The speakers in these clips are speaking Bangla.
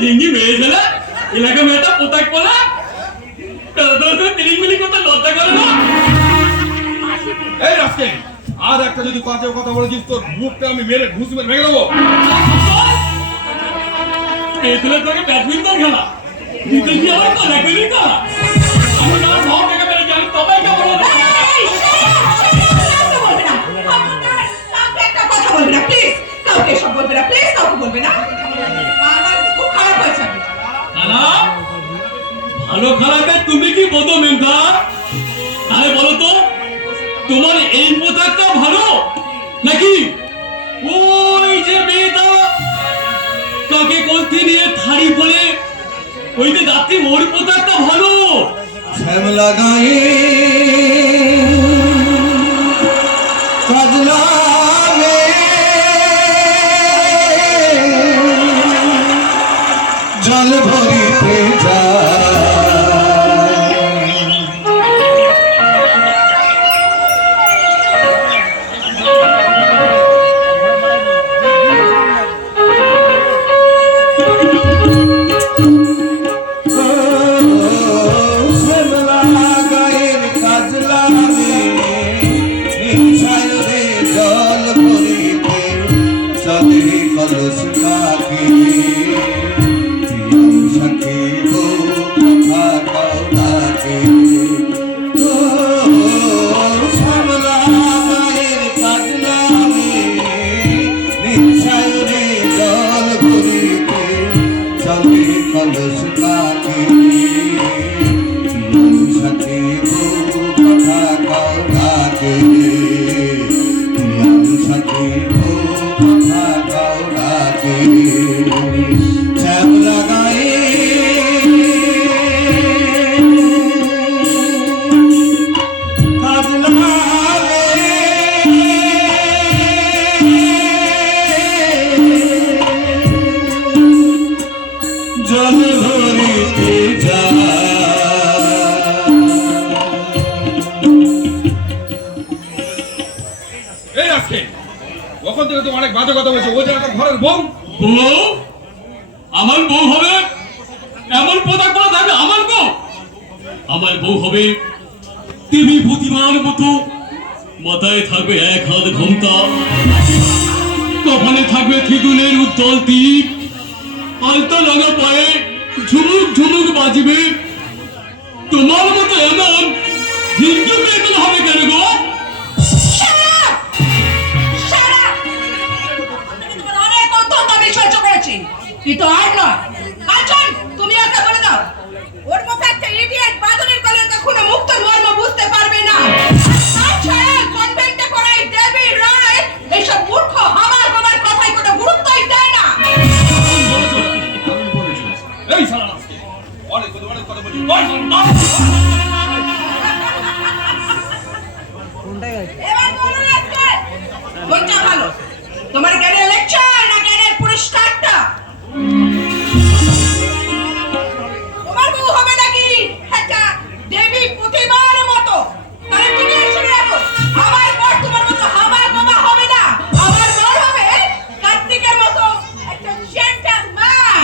ढेंगी मेरे चला इलाका में था पोताक बोला तो तेरी मिली को तो लौटा करो ना ए रास्ते आज एक जो दिखाते हो कथा बोले जिस तो मुख पे हमें मेरे घुस में रख दो इतने तो के बैडमिंटन खेला निकल गया और तो लगे नहीं कहा हम ना भाव देगा मेरे जान तो मैं क्या बोला ভালো খারাপে তুমি কি বলো মেন্টার তাহলে বলো তো তোমার এই পোশাকটা ভালো নাকি ওই যে মেয়েটা কাকে কোলতে নিয়ে থাড়ি বলে ওই যে যাত্রী ওর পোশাকটা ভালো শ্যামলা গায়ে কাজলা জল ভরিতে বউ আমার বউ হবে এমন পোশাক পরা আমার বউ হবে দেবী প্রতিমার মতো, মাথায় থাকবে এক হাত ঘোমটা, কপালে থাকবে থিগুনের উজ্জ্বল তীর, আলতা লাগা পায়ে ঝুমুক ঝুমুক বাজবে। তোমার মতো এমন হিন্দু মেয়েগুলো হবে কেন গো? অনেক অত্যন্ত আমি সহ্য করেছি, কিন্তু আর নয়। কাঞ্চন, তুমি একটা বলে দাও, ওর মতো একটা ইডিয়েট বাদনের কলের কখনো মুক্তর মর্ম বুঝতে পারবে না। তাছাড়া কনভেন্টে পড়াই দেবী রায় এইসব মূর্খ আমার বাবার কথায় কোনো গুরুত্বই দেয় না। এই শালা আজকে অনেক কথা বলি। এবার বলো আজকে কোনটা ভালো, তোমার জ্ঞানের লেকচার না জ্ঞানের পুরস্কারটা? তোমার বউ হবে নাকি একটা দেবী প্রতিমার মতো? তাহলে তুমি শুনে রাখো, আমার বর তোমার মতো হামা গোমা হবে না, আমার বর হবে কার্তিকের মতো একটা জেন্টলম্যান।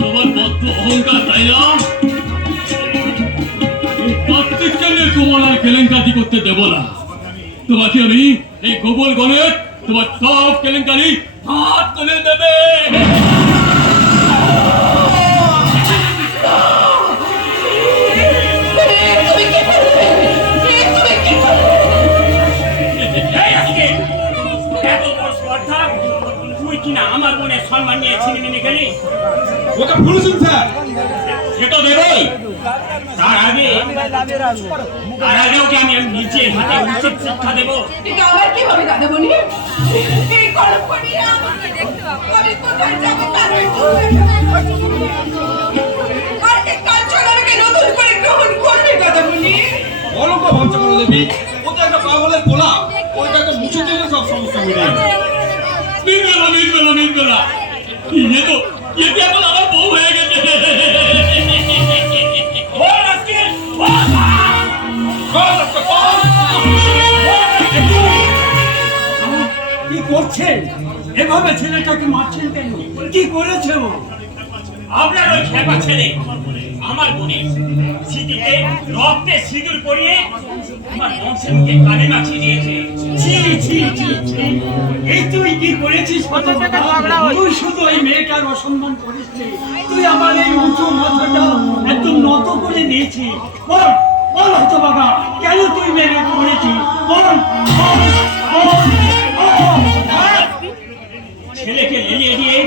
তোমার বদ্ধ অহংকার, তাই না? এই কার্তিককে নিয়ে তোমার আর কেলেঙ্কারি করতে দেব না। তোমাকে আমি এই গোবর গণের তোমার সব কেলেঙ্কারি হাত তুলে দেবে। তুমি কি করবে? তুমি কি করবে? এই আজকে এত বড় স্পর্ধা, তুই কিনা আমার মনে সম্মান নিয়ে ছিনিমিনি গেলি। ওটা বলেছেন স্যার। সে তো দেবই, তার আগেও কি আমি নিজের হাতে উচিত শিক্ষা দেবো? কিন্তু আমার কি হবে দাদামণি? এই কলঙ্ক নিয়ে আমাকে দেখতে হবে। আমি কোথায় যাবো তার ওই কার্তিক কাঞ্চন আমাকে নতুন করে গ্রহণ করবে দাদামণি। অলঙ্ক ভাবছে কোনো দেবী, ওটা একটা পাগলের গোলা, ওইটাকে মুছে দিলে সব সমস্যা মিটে যাবে। মিটবেলা ইয়ে তো এখন আমার বউ হয়ে গেছে। বল আজকে, বল। কি করছেন? এভাবে ছেলেটাকে মারছেন কেন? কি করেছে ও? আপনার ওই খেপা ছেলে আমার বোনে স্মৃতিতে রক্তে সিঁদুর পরিয়ে আমার বংশের মুখে কালি মাখিয়ে দিয়েছে। ছি ছি ছি ছি, এই তুই কি করেছিস? তুই শুধু এই মেয়েটার অসম্মান করিস নি, তুই আমার এই উঁচু মাথাটা একদম নত করে নিয়েছিস। বল বল হতো বাবা, কেন তুই মেরে করেছিস? বল বল বল। ছেলেকে লেলিয়ে দিয়ে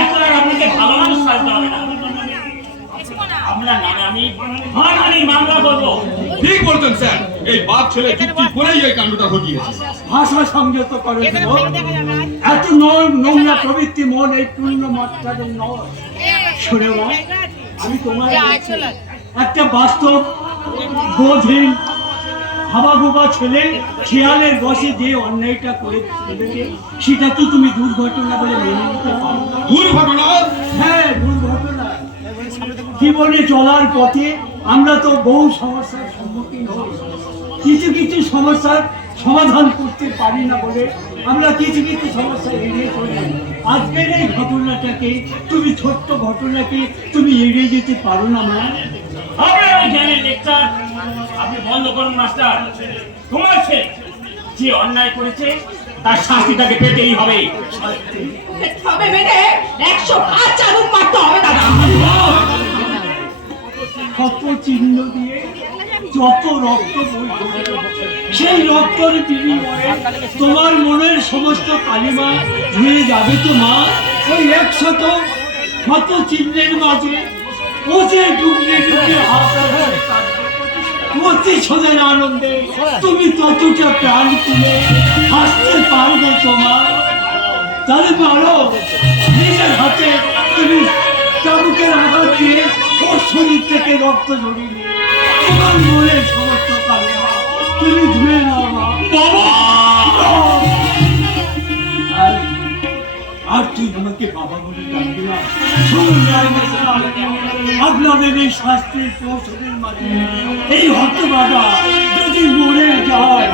এখন আর আপনাকে ভালো মানুষ সাজতে হবে না। আপনার নামে আমি হানাহানির মামলা করবো। ঠিক বলছেন স্যার, এই বাপ ছেলে চুক্তি করেই এই কাণ্ডটা ঘটিয়েছে। ভাষা সংযত করে দেব। এত নোংরা প্রবৃত্তি মন এই পূর্ণ মাত্রার নয়। শুনে বল, আমি তোমার একটা বাস্তব বোধহীন হাবাগোবা ছেলে খেয়ালের বসে যে অন্যায়টা করে ফেলেছে, সেটা কি তুমি দুর্ঘটনা বলে মেনে নিতে পারো? দুর্ঘটনা? হ্যাঁ, দুর্ঘটনা। জীবনে চলার পথে আমরা তো বহু সমস্যার সম্মুখীন হই। কিছু কিছু সমস্যার সমাধান করতে পারি না বলে আমরা কিছু কিছু সমস্যা এড়িয়ে চলি। আজকের এই ঘটনাটাকে, তুমি ছোট্ট ঘটনাকে তুমি এড়িয়ে যেতে পারো না মা? আপনার ওই জ্ঞানের লেকচার আপনি বন্ধ করুন মাস্টার। তোমার ছেলে যে অন্যায় করেছে তার শাস্তি তাকে পেতেই হবে। তবে মেনে 105 চাবুক মারতে হবে দাদা। ক্ষত চিহ্ন দিয়ে যত রক্ত বইছে, সেই রক্তের বিনিময়ে তোমার মনের সমস্ত কালিমা ধুয়ে যাবে তো মা? ওই 100 ক্ষত চিহ্নের মাঝে ও যে ডুবলে ডুবলে প্রতিশোধের আনন্দে তুমি ততটা প্রাণ তুলে হাসতে পারবে তোমার? তাহলে পারো নিজের হাতে তুমি চাবুকের আঘাত দিয়ে ওর শরীর থেকে রক্ত ঝরিয়ে নিয়ে তোমার মনের সমস্ত কালিমা তুমি ধুয়ে নাও মা। আর তুই আমাকে বাবা বলে ডাকবি না। শুনুন আপনাদের এই শাস্ত্রের প্রশ্নের মাঝে এই হত্যবাদা যদি মরে যায়